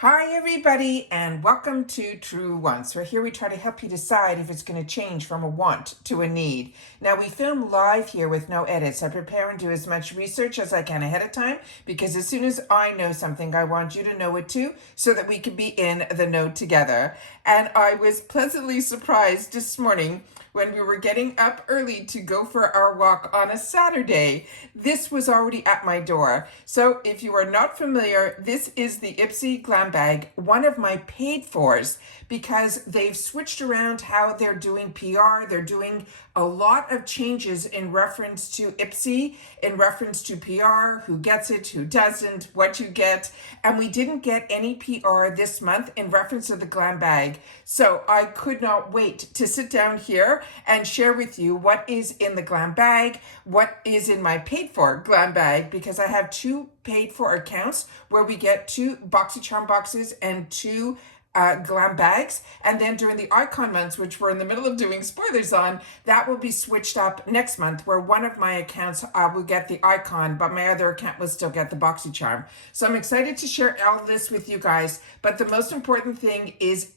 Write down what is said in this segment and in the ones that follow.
Hi everybody and welcome to Truewants, where here we try to help you decide if it's going to change from a want to a need. Now we film live here with no edits. I prepare and do as much research as I can ahead of time because as soon as I know something, I want you to know it too so that we can be in the know together. And I was pleasantly surprised this morning when we were getting up early to go for our walk on a Saturday. This was already at my door. So if you are not familiar, this is the IPSY GlamBag, one of my paid fors, because they've switched around how they're doing PR. They're doing a lot of changes in reference to IPSY, in reference to PR, who gets it, who doesn't, what you get. And we didn't get any PR this month in reference to the GlamBag. So I could not wait to sit down here and share with you what is in the GlamBag, what is in my paid for GlamBag, because I have two paid for accounts where we get 2 BoxyCharm boxes and 2 glam bags. And then during the icon months, which we're in the middle of doing spoilers on, that will be switched up next month, where one of my accounts will get the icon, but my other account will still get the BoxyCharm. So I'm excited to share all this with you guys. But the most important thing is,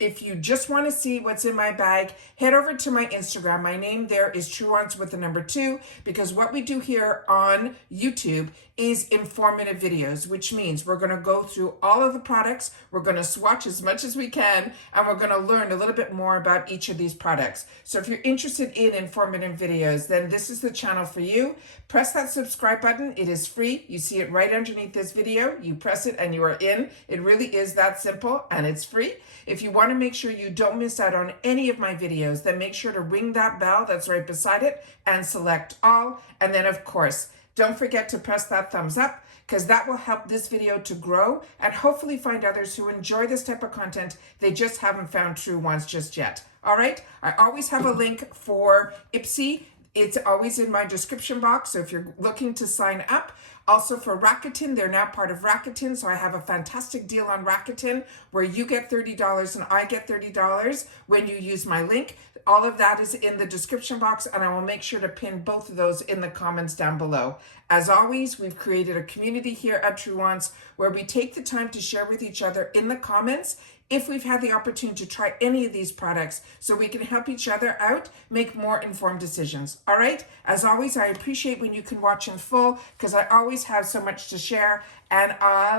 if you just want to see what's in my bag, head over to my Instagram. My name there is Truewants with the number 2, because what we do here on YouTube is informative videos, which means we're going to go through all of the products, we're going to swatch as much as we can, and we're going to learn a little bit more about each of these products. So if you're interested in informative videos, then this is the channel for you. Press that subscribe button. It is free. You see it right underneath this video. You press it and you are in. It really is that simple, and it's free. If you want to make sure you don't miss out on any of my videos, then make sure to ring that bell that's right beside it and select all. And then of course, don't forget to press that thumbs up, because that will help this video to grow and hopefully find others who enjoy this type of content. They just haven't found Truewants just yet. All right. I always have a link for IPSY. It's always in my description box. So if you're looking to sign up, also for Rakuten, they're now part of Rakuten. So I have a fantastic deal on Rakuten where you get $30 and I get $30 when you use my link. All of that is in the description box, and I will make sure to pin both of those in the comments down below. As always, we've created a community here at Truewants where we take the time to share with each other in the comments if we've had the opportunity to try any of these products, so we can help each other out, make more informed decisions. All right? As always, I appreciate when you can watch in full, because I always have so much to share. And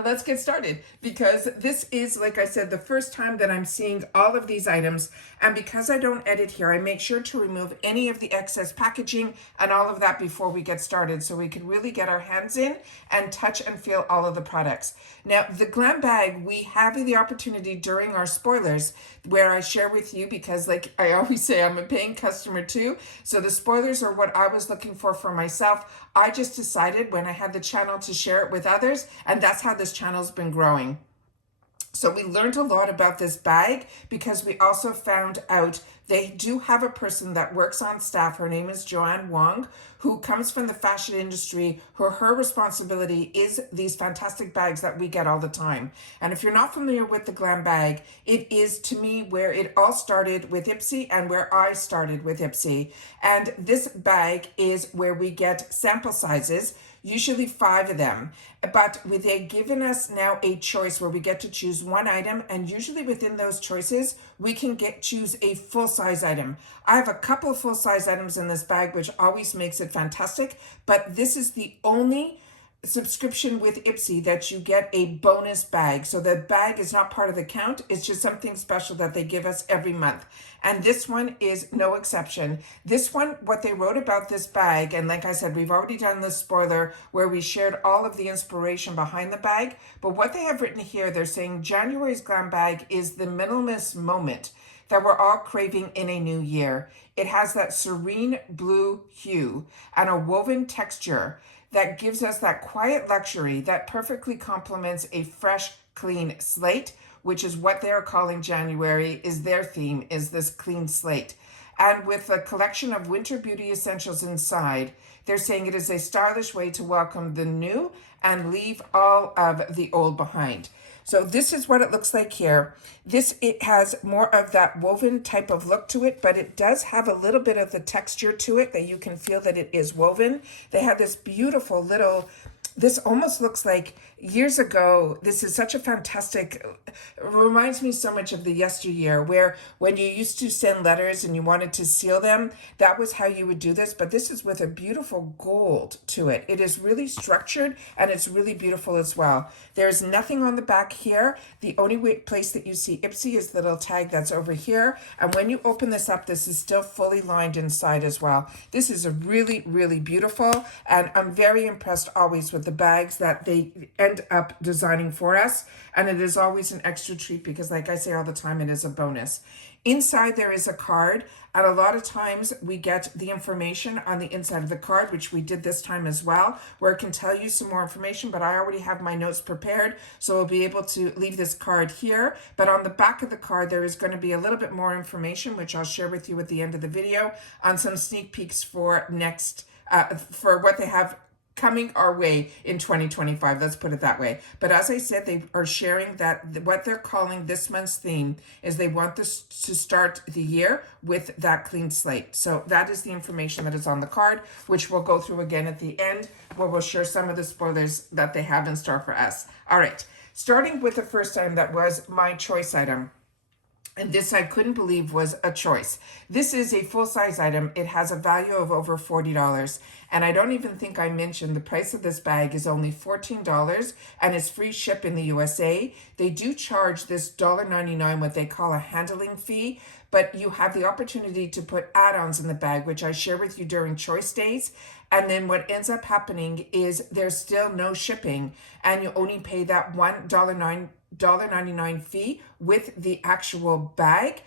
let's get started, because this is, like I said, the first time that I'm seeing all of these items. And because I don't edit here, I make sure to remove any of the excess packaging and all of that before we get started, so we can really get our hands in and touch and feel all of the products. Now, the GlamBag, we have the opportunity during our spoilers where I share with you, because like I always say, I'm a paying customer too. So the spoilers are what I was looking for myself. I just decided when I had the channel to share it with others, and that's how this channel's been growing. So we learned a lot about this bag, because we also found out they do have a person that works on staff. Her name is Joanne Wong, who comes from the fashion industry. Her responsibility is these fantastic bags that we get all the time. And if you're not familiar with the GlamBag, it is, to me, where it all started with IPSY and where I started with IPSY. And this bag is where we get sample sizes, usually 5 of them, but they've given us now a choice where we get to choose one item, and usually within those choices, we can choose a full-size item. I have a couple of full-size items in this bag, which always makes it fantastic, but this is the only subscription with IPSY that you get a bonus bag. So the bag is not part of the count. It's just something special that they give us every month. And this one is no exception. This one, what they wrote about this bag, and like I said, we've already done this spoiler where we shared all of the inspiration behind the bag. But what they have written here, they're saying January's GlamBag is the minimalist moment that we're all craving in a new year. It has that serene blue hue and a woven texture that gives us that quiet luxury that perfectly complements a fresh, clean slate, which is what they're calling January, is their theme, is this clean slate. And with a collection of winter beauty essentials inside, they're saying it is a stylish way to welcome the new and leave all of the old behind. So this is what it looks like here. It has more of that woven type of look to it, but it does have a little bit of the texture to it that you can feel that it is woven. They have this beautiful little, this almost looks like Years ago, this is such a fantastic, reminds me so much of the yesteryear where when you used to send letters and you wanted to seal them, that was how you would do this. But this is with a beautiful gold to it. It is really structured and it's really beautiful as well. There's nothing on the back here. The only place that you see IPSY is the little tag that's over here. And when you open this up, this is still fully lined inside as well. This is a really, really beautiful, and I'm very impressed always with the bags that they end up designing for us. And it is always an extra treat because, like I say all the time, it is a bonus. Inside there is a card, and a lot of times we get the information on the inside of the card, which we did this time as well, where it can tell you some more information, but I already have my notes prepared, so we'll be able to leave this card here. But on the back of the card, there is going to be a little bit more information, which I'll share with you at the end of the video, on some sneak peeks for next, for what they have coming our way in 2025, let's put it that way. But as I said, they are sharing that what they're calling this month's theme is they want this to start the year with that clean slate. So that is the information that is on the card, which we'll go through again at the end, where we'll share some of the spoilers that they have in store for us. All right, starting with the first item that was my choice item. And this I couldn't believe was a choice. This is a full-size item. It has a value of over $40. And I don't even think I mentioned the price of this bag is only $14 and it's free ship in the USA. They do charge this $1.99, what they call a handling fee, but you have the opportunity to put add-ons in the bag, which I share with you during choice days. And then what ends up happening is there's still no shipping and you only pay that $1.99 fee with the actual bag.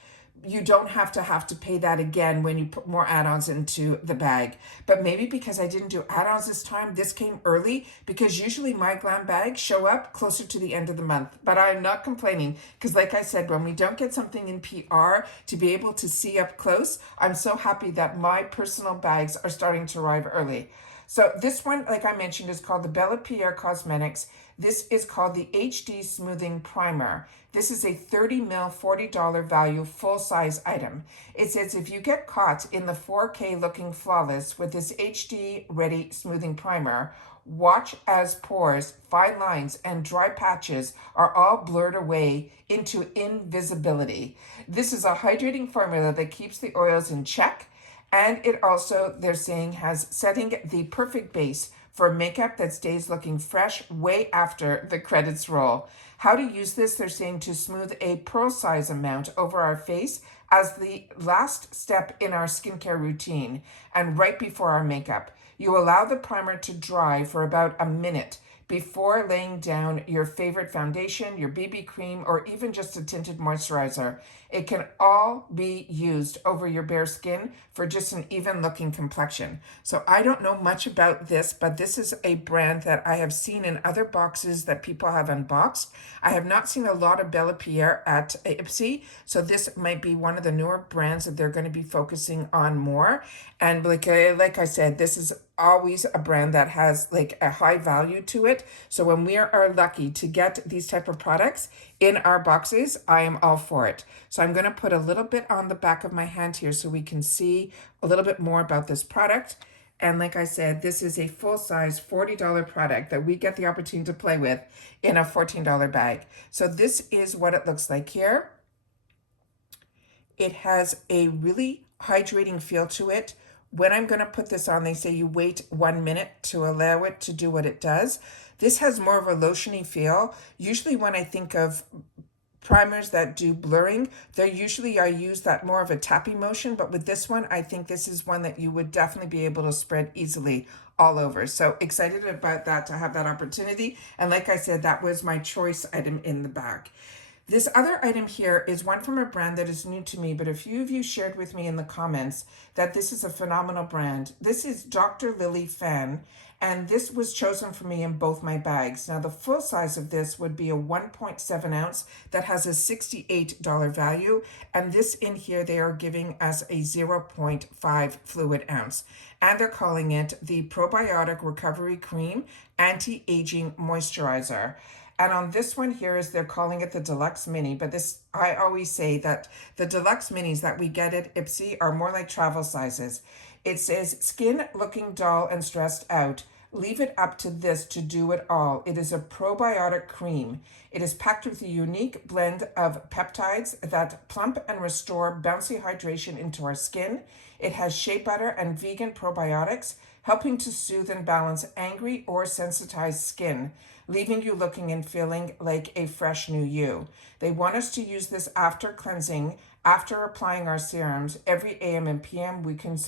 You don't have to pay that again when you put more add-ons into the bag. But maybe because I didn't do add-ons this time, this came early, because usually my GlamBag show up closer to the end of the month. But I'm not complaining, because like I said, when we don't get something in PR to be able to see up close, I'm so happy that my personal bags are starting to arrive early. So this one, like I mentioned, is called the Bella Pierre Cosmetics. This is called the HD Smoothing Primer. This is a 30 ml, $40 value full-size item. It says if you get caught in the 4K looking flawless with this HD Ready Smoothing Primer, watch as pores, fine lines, and dry patches are all blurred away into invisibility. This is a hydrating formula that keeps the oils in check, and it also, they're saying, has setting the perfect base for makeup that stays looking fresh way after the credits roll. How to use this, they're saying, to smooth a pearl size amount over our face as the last step in our skincare routine and right before our makeup. You allow the primer to dry for about a minute before laying down your favorite foundation, your BB cream, or even just a tinted moisturizer. It can all be used over your bare skin for just an even looking complexion. So I don't know much about this, but this is a brand that I have seen in other boxes that people have unboxed. I have not seen a lot of Bella Pierre at IPSY, so this might be one of the newer brands that they're going to be focusing on more. And like I said, this is always a brand that has like a high value to it. So when we are lucky to get these type of products in our boxes, I am all for it. So I'm going to put a little bit on the back of my hand here so we can see a little bit more about this product. And like I said, this is a full-size $40 product that we get the opportunity to play with in a $14 bag. So this is what it looks like here. It has a really hydrating feel to it. When I'm going to put this on, they say you wait 1 minute to allow it to do what it does. This has more of a lotiony feel. Usually when I think of primers that do blurring, I use that more of a tapping motion, but with this one, I think this is one that you would definitely be able to spread easily all over. So excited about that, to have that opportunity. And like I said, that was my choice item in the bag. This other item here is one from a brand that is new to me, but a few of you shared with me in the comments that this is a phenomenal brand. This is Dr. Lily Fan, and this was chosen for me in both my bags. Now, the full size of this would be a 1.7 ounce that has a $68 value, and this in here, they are giving us a 0.5 fluid ounce, and they're calling it the Probiotic Recovery Cream Anti-Aging Moisturizer. And on this one here is they're calling it the Deluxe Mini, but this, I always say that the Deluxe Minis that we get at IPSY are more like travel sizes. It says, skin looking dull and stressed out, Leave it up to this to do it all. It is a probiotic cream. It is packed with a unique blend of peptides that plump and restore bouncy hydration into our skin. It has shea butter and vegan probiotics, helping to soothe and balance angry or sensitized skin, leaving you looking and feeling like a fresh new you. They want us to use this after cleansing, after applying our serums. Every AM and PM, we can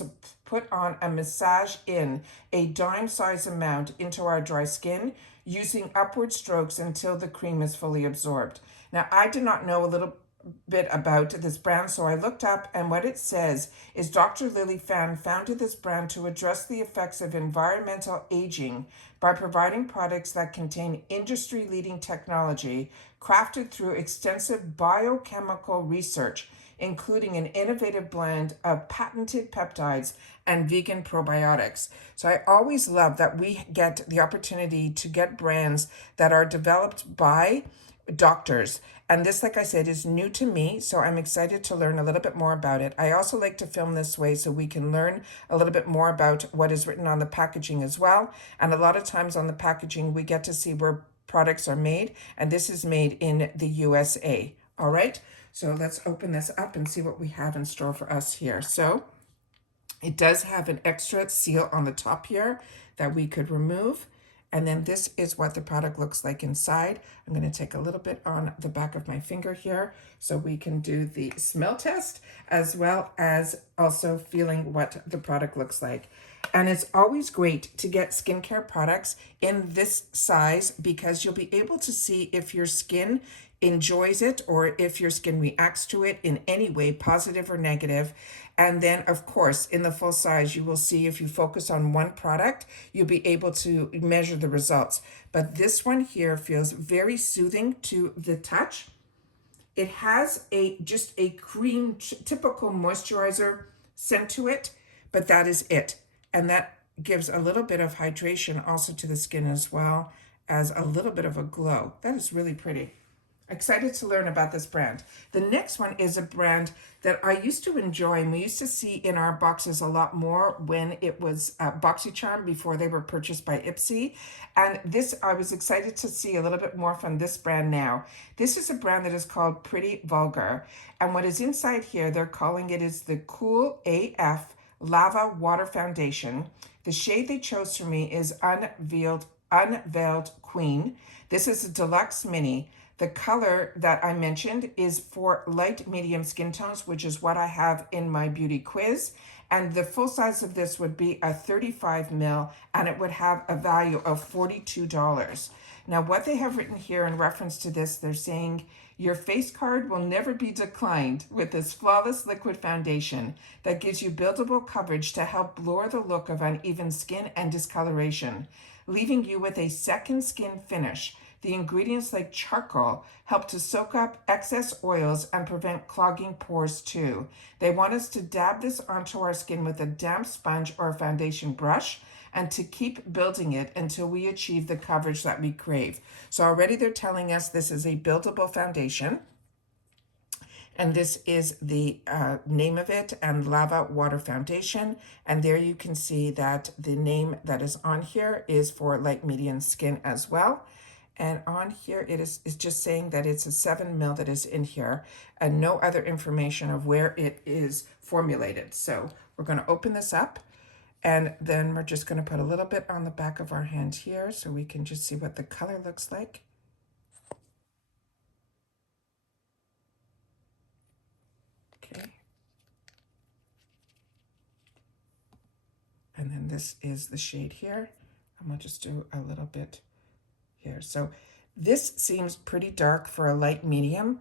put on a massage in a dime size amount into our dry skin, using upward strokes until the cream is fully absorbed. Now, I did not know a little bit about this brand, so I looked up, and what it says is Dr. Lily Fan founded this brand to address the effects of environmental aging by providing products that contain industry-leading technology crafted through extensive biochemical research, including an innovative blend of patented peptides and vegan probiotics. So I always love that we get the opportunity to get brands that are developed by doctors. And this, like I said, is new to me, so I'm excited to learn a little bit more about it. I also like to film this way so we can learn a little bit more about what is written on the packaging as well. And a lot of times on the packaging, we get to see where products are made, and this is made in the USA. All right, so let's open this up and see what we have in store for us here. So it does have an extra seal on the top here that we could remove. And then this is what the product looks like inside. I'm going to take a little bit on the back of my finger here so we can do the smell test, as well as also feeling what the product looks like. And it's always great to get skincare products in this size because you'll be able to see if your skin enjoys it or if your skin reacts to it in any way, positive or negative. And then, of course, in the full size, you will see if you focus on one product, you'll be able to measure the results. But this one here feels very soothing to the touch. It has just a cream, typical moisturizer scent to it, but that is it. And that gives a little bit of hydration also to the skin, as well as a little bit of a glow. That is really pretty. Excited to learn about this brand. The next one is a brand that I used to enjoy, and we used to see in our boxes a lot more when it was BoxyCharm before they were purchased by IPSY. And this, I was excited to see a little bit more from this brand now. This is a brand that is called Pretty Vulgar. And what is inside here, they're calling it is the Cool AF Lava Water Foundation. The shade they chose for me is Unveiled Queen. This is a deluxe mini. The color that I mentioned is for light medium skin tones, which is what I have in my beauty quiz. And the full size of this would be a 35 ml, and it would have a value of $42. Now, what they have written here in reference to this, they're saying, your face card will never be declined with this flawless liquid foundation that gives you buildable coverage to help blur the look of uneven skin and discoloration, leaving you with a second skin finish. The ingredients like charcoal help to soak up excess oils and prevent clogging pores too. They want us to dab this onto our skin with a damp sponge or a foundation brush and to keep building it until we achieve the coverage that we crave. So already they're telling us this is a buildable foundation. And this is the name of it, and Lava Water Foundation. And there you can see that the name that is on here is for light medium skin as well. And on here, it's just saying that it's a 7 ml that is in here, and no other information of where it is formulated. So we're going to open this up, and then we're just going to put a little bit on the back of our hand here so we can just see what the color looks like. Okay. And then this is the shade here. I'm going to just do a little bit here. So this seems pretty dark for a light medium,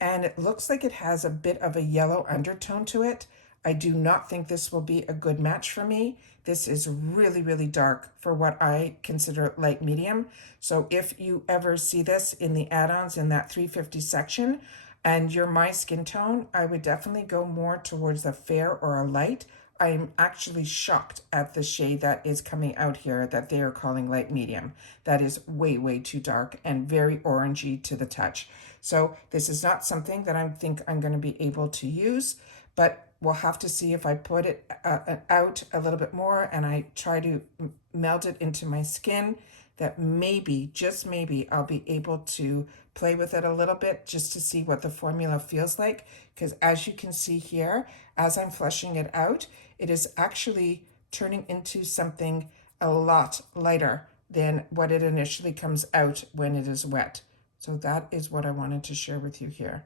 and it looks like it has a bit of a yellow undertone to it. I do not think this will be a good match for me. This is really, really dark for what I consider light medium. So if you ever see this in the add-ons in that 350 section and you're my skin tone, I would definitely go more towards a fair or a light. I'm actually shocked at the shade that is coming out here that they are calling light medium. That is way, way too dark and very orangey to the touch. So this is not something that I think I'm going to be able to use, but we'll have to see if I put it out a little bit more and I try to meld it into my skin that maybe, just maybe, I'll be able to play with it a little bit just to see what the formula feels like. Because as you can see here, as I'm flushing it out, it is actually turning into something a lot lighter than what it initially comes out when it is wet. So that is what I wanted to share with you here.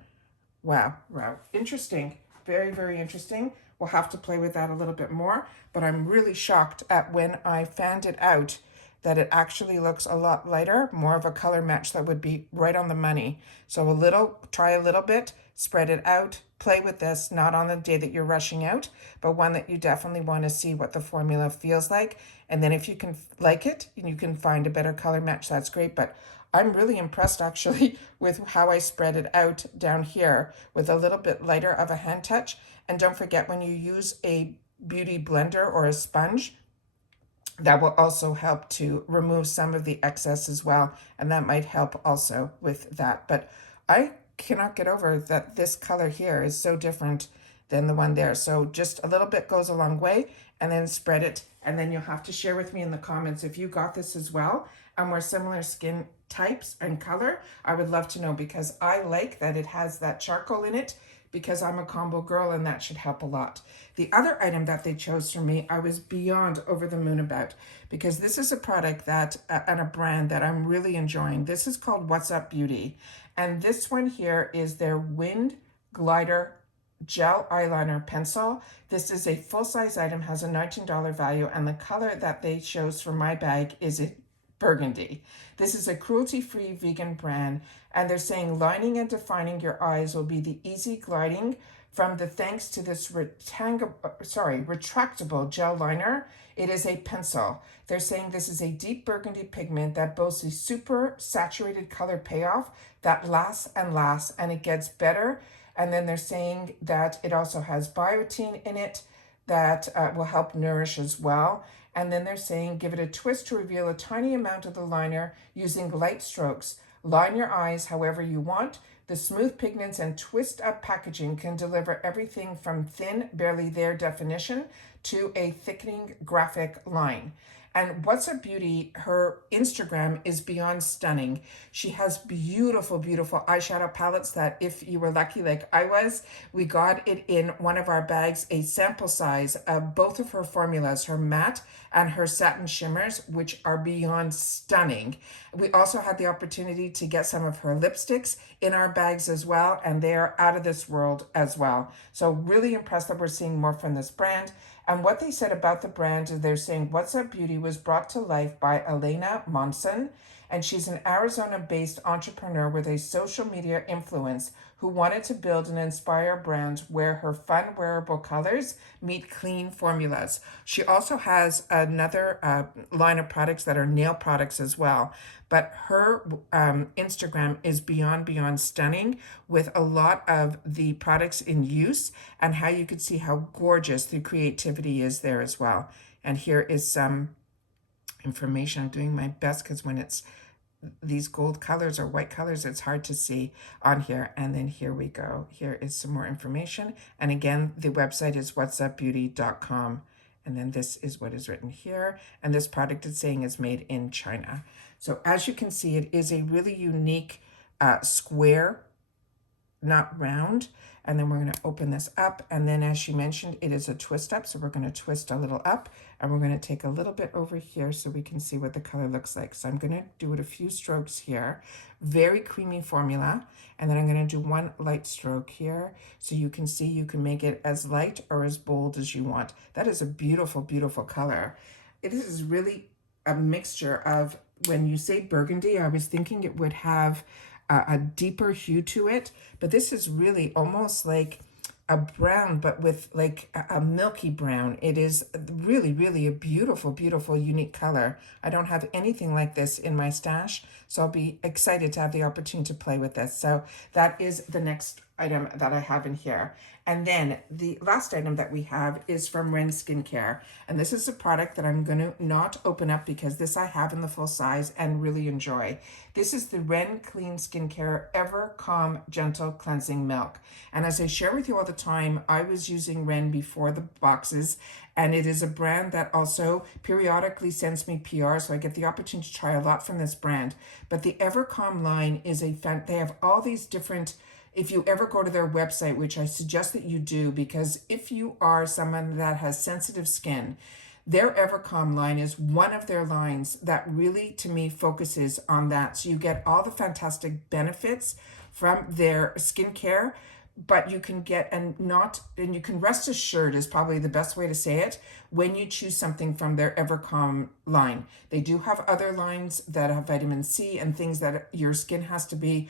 Wow, wow, interesting. Very, very interesting. We'll have to play with that a little bit more, but I'm really shocked at when I fanned it out that it actually looks a lot lighter, more of a color match that would be right on the money. So try a little bit, spread it out, play with this, not on the day that you're rushing out, but one that you definitely want to see what the formula feels like. And then if you can like it, and you can find a better color match, that's great. But I'm really impressed actually with how I spread it out down here with a little bit lighter of a hand touch. And don't forget, when you use a beauty blender or a sponge, that will also help to remove some of the excess as well. And that might help also with that. But I cannot get over that this color here is so different than the one there. So just a little bit goes a long way, and then spread it. And then you'll have to share with me in the comments if you got this as well and we're similar skin types and color. I would love to know, because I like that it has that charcoal in it, because I'm a combo girl and that should help a lot. The other item that they chose for me, I was beyond over the moon about, because this is a product that, and a brand that I'm really enjoying. This is called What's Up Beauty. And this one here is their Wind Glider Gel Eyeliner Pencil. This is a full-size item, has a $19 value, and the color that they chose for my bag is burgundy. This is a cruelty-free vegan brand, and they're saying lining and defining your eyes will be the easy gliding from the thanks to this retractable gel liner. It is a pencil. They're saying this is a deep burgundy pigment that boasts a super saturated color payoff that lasts, and it gets better. And then they're saying that it also has biotin in it that will help nourish as well. And then they're saying give it a twist to reveal a tiny amount of the liner using light strokes. Line your eyes however you want. The smooth pigments and twist up packaging can deliver everything from thin, barely there definition to a thickening graphic line. And What's Up Beauty, her Instagram is beyond stunning. She has beautiful, beautiful eyeshadow palettes that, if you were lucky like I was, we got it in one of our bags, a sample size of both of her formulas, her matte and her satin shimmers, which are beyond stunning. We also had the opportunity to get some of her lipsticks in our bags as well, and they are out of this world as well. So really impressed that we're seeing more from this brand. And what they said about the brand is they're saying What's Up Beauty was brought to life by Elena Monson, and she's an Arizona-based entrepreneur with a social media influence who wanted to build and inspire brands where her fun wearable colors meet clean formulas. She also has another line of products that are nail products as well. But her Instagram is beyond stunning, with a lot of the products in use and how you could see how gorgeous the creativity is there as well. And here is some information. I'm doing my best because when it's these gold colors or white colors, it's hard to see on here. And then here we go. Here is some more information. And again, the website is whatsupbeauty.com. And then this is what is written here. And this product is saying is made in China. So as you can see, it is a really unique square, not round. And then we're going to open this up. And then as she mentioned, it is a twist up. So we're going to twist a little up, and we're going to take a little bit over here so we can see what the color looks like. So I'm going to do it a few strokes here. Very creamy formula. And then I'm going to do one light stroke here so you can see you can make it as light or as bold as you want. That is a beautiful, beautiful color. It is really a mixture of, when you say burgundy, I was thinking it would have a deeper hue to it, but this is really almost like a brown, but with like a milky brown. It is really, really a beautiful, beautiful, unique color. I don't have anything like this in my stash, so I'll be excited to have the opportunity to play with this. So that is the next item that I have in here. And then the last item that we have is from Ren Skincare. And this is a product that I'm going to not open up because this I have in the full size and really enjoy. This is the Ren Clean Skincare Ever Calm Gentle Cleansing Milk. And as I share with you all the time, I was using Ren before the boxes, and it is a brand that also periodically sends me PR, so I get the opportunity to try a lot from this brand. But the Ever Calm line is they have all these different, if you ever go to their website, which I suggest that you do, because if you are someone that has sensitive skin, their Evercalm line is one of their lines that really, to me, focuses on that. So you get all the fantastic benefits from their skincare, but you can get and you can rest assured is probably the best way to say it when you choose something from their Evercalm line. They do have other lines that have vitamin C and things that your skin has to be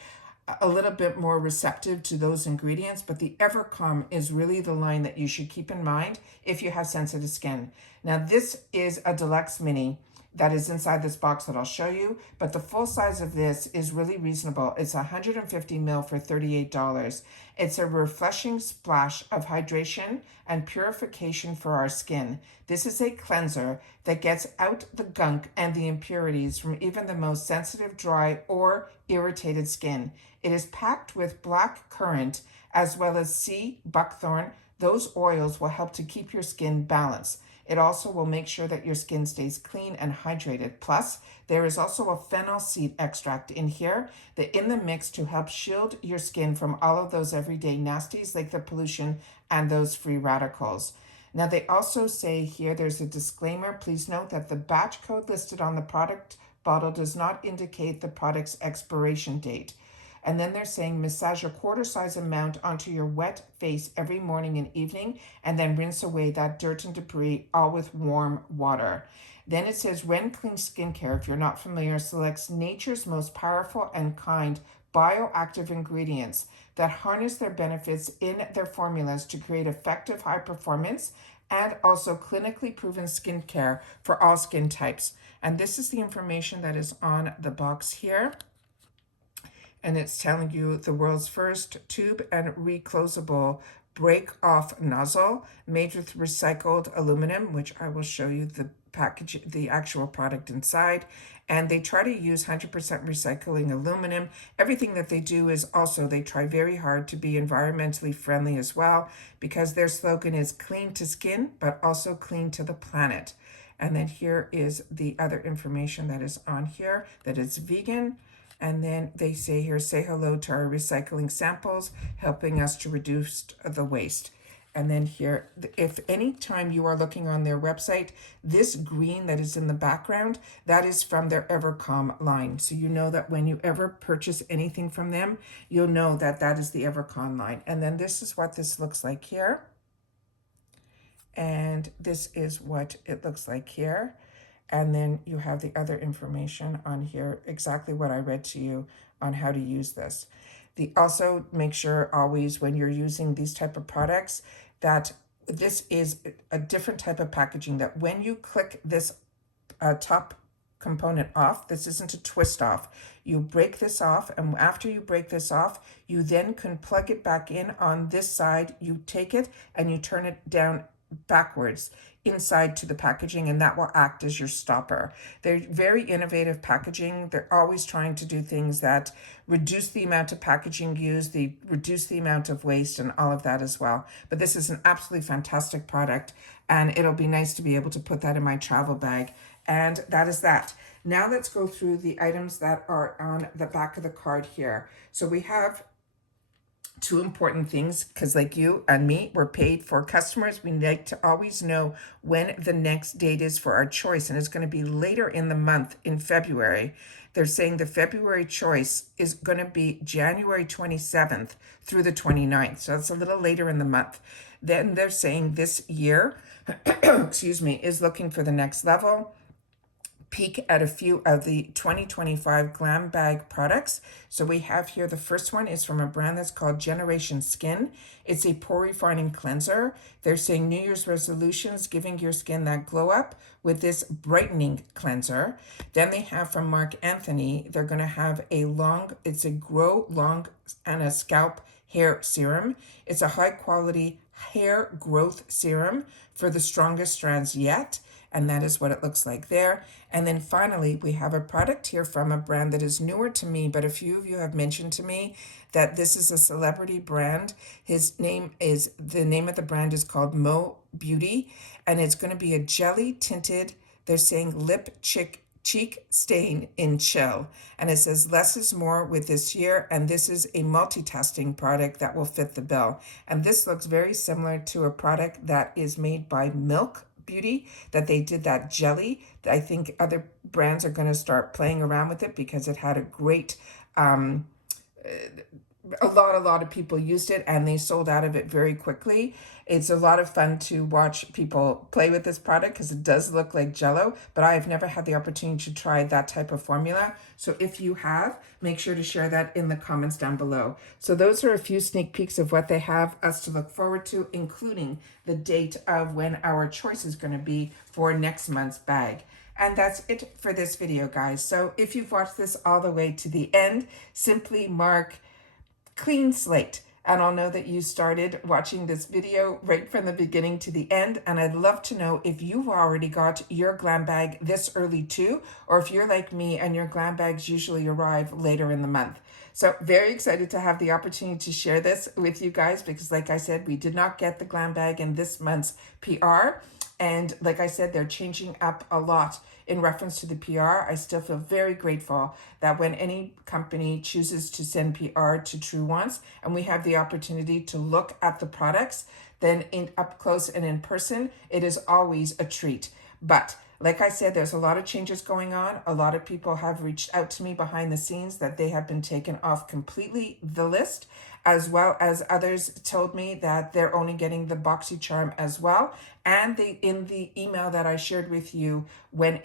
a little bit more receptive to those ingredients, but the Evercalm is really the line that you should keep in mind if you have sensitive skin. Now, this is a deluxe mini that is inside this box that I'll show you, but the full size of this is really reasonable. It's 150 ml for $38. It's a refreshing splash of hydration and purification for our skin. This is a cleanser that gets out the gunk and the impurities from even the most sensitive, dry, or irritated skin. It is packed with black currant as well as sea buckthorn. Those oils will help to keep your skin balanced. It also will make sure that your skin stays clean and hydrated. Plus, there is also a fennel seed extract in here in the mix to help shield your skin from all of those everyday nasties like the pollution and those free radicals. Now, they also say here, there's a disclaimer. Please note that the batch code listed on the product bottle does not indicate the product's expiration date. And then they're saying massage a quarter size amount onto your wet face every morning and evening, and then rinse away that dirt and debris, all with warm water. Then it says Ren Clean Skincare, if you're not familiar, selects nature's most powerful and kind bioactive ingredients that harness their benefits in their formulas to create effective high performance and also clinically proven skincare for all skin types. And this is the information that is on the box here. And it's telling you the world's first tube and reclosable break-off nozzle made with recycled aluminum, which I will show you the package, the actual product inside. And they try to use 100% recycling aluminum. Everything that they do is also, they try very hard to be environmentally friendly as well, because their slogan is clean to skin, but also clean to the planet. And then here is the other information that is on here, that it's vegan. And then they say here, say hello to our recycling samples, helping us to reduce the waste. And then here, if any time you are looking on their website, this green that is in the background, that is from their Evercalm line. So you know that when you ever purchase anything from them, you'll know that that is the Evercalm line. And then this is what this looks like here. And this is what it looks like here. And then you have the other information on here, exactly what I read to you on how to use this. Also make sure always when you're using these type of products that this is a different type of packaging, that when you click this top component off, this isn't a twist off. You break this off, and after you break this off, you then can plug it back in on this side. You take it and you turn it down backwards inside to the packaging, and that will act as your stopper. They're very innovative packaging. They're always trying to do things that reduce the amount of packaging used, they reduce the amount of waste and all of that as well. But this is an absolutely fantastic product, and it'll be nice to be able to put that in my travel bag. And that is that. Now let's go through the items that are on the back of the card here. So we have two important things, because like you and me, we're paid for customers. We like to always know when the next date is for our choice, and it's going to be later in the month in February. They're saying the February choice is going to be January 27th through the 29th. So it's a little later in the month. Then they're saying this year, excuse me, is looking for the next level. Peek at a few of the 2025 GlamBag products. So we have here, the first one is from a brand that's called Generation Skin. It's a pore refining cleanser. They're saying New Year's resolutions, giving your skin that glow up with this brightening cleanser. Then they have from Mark Anthony, they're going to have it's a grow long and a scalp hair serum. It's a high quality hair growth serum for the strongest strands yet. And that is what it looks like there. And then finally, we have a product here from a brand that is newer to me, but a few of you have mentioned to me that this is a celebrity brand. The name of the brand is called Mo Beauty, and it's going to be a jelly tinted, they're saying lip cheek stain in chill. And it says less is more with this year, and this is a multitasking product that will fit the bill. And this looks very similar to a product that is made by Milk Beauty, that they did that jelly. I think other brands are going to start playing around with it because it had a great a lot of people used it and they sold out of it very quickly. It's a lot of fun to watch people play with this product because it does look like Jello, but I have never had the opportunity to try that type of formula. So if you have, make sure to share that in the comments down below. So those are a few sneak peeks of what they have us to look forward to, including the date of when our choice is going to be for next month's bag. And that's it for this video, guys. So if you've watched this all the way to the end, simply mark clean slate, and I'll know that you started watching this video right from the beginning to the end. And I'd love to know if you've already got your GlamBag this early too, or if you're like me and your GlamBags usually arrive later in the month. So very excited to have the opportunity to share this with you guys, because like I said, we did not get the GlamBag in this month's PR. And like I said, they're changing up a lot in reference to the PR. I still feel very grateful that when any company chooses to send PR to Truewants and we have the opportunity to look at the products, then up close and in person, it is always a treat. But like I said, there's a lot of changes going on. A lot of people have reached out to me behind the scenes that they have been taken off completely the list, as well as others told me that they're only getting the BoxyCharm as well. And in the email that I shared with you when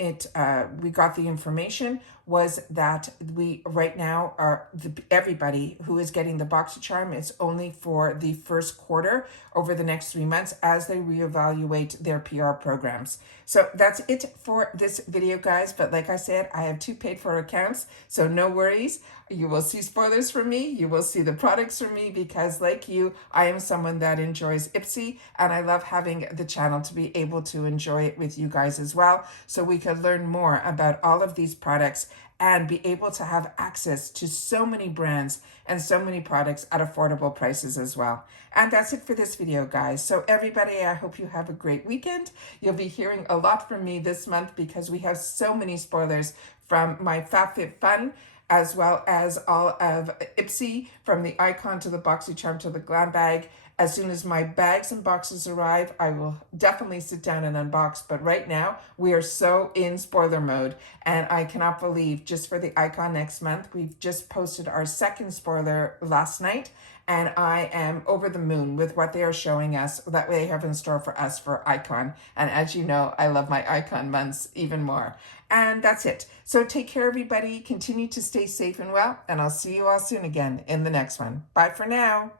we got the information, was that we right now are everybody who is getting the BoxyCharm, it's only for the first quarter over the next 3 months as they reevaluate their PR programs. So that's it for this video, guys. But like I said, I have 2 paid for accounts, so no worries. You will see spoilers from me. You will see the products from me because like you, I am someone that enjoys IPSY, and I love having the channel to be able to enjoy it with you guys as well. So we could learn more about all of these products and be able to have access to so many brands and so many products at affordable prices as well. And that's it for this video, guys. So everybody, I hope you have a great weekend. You'll be hearing a lot from me this month because we have so many spoilers from my FabFitFun, as well as all of IPSY, from the icon to the BoxyCharm to the GlamBag. As soon as my bags and boxes arrive, I will definitely sit down and unbox. But right now, we are so in spoiler mode. And I cannot believe, just for the icon next month, we've just posted our 2nd spoiler last night. And I am over the moon with what they are showing us, that they have in store for us for icon. And as you know, I love my icon months even more. And that's it. So take care, everybody. Continue to stay safe and well. And I'll see you all soon again in the next one. Bye for now.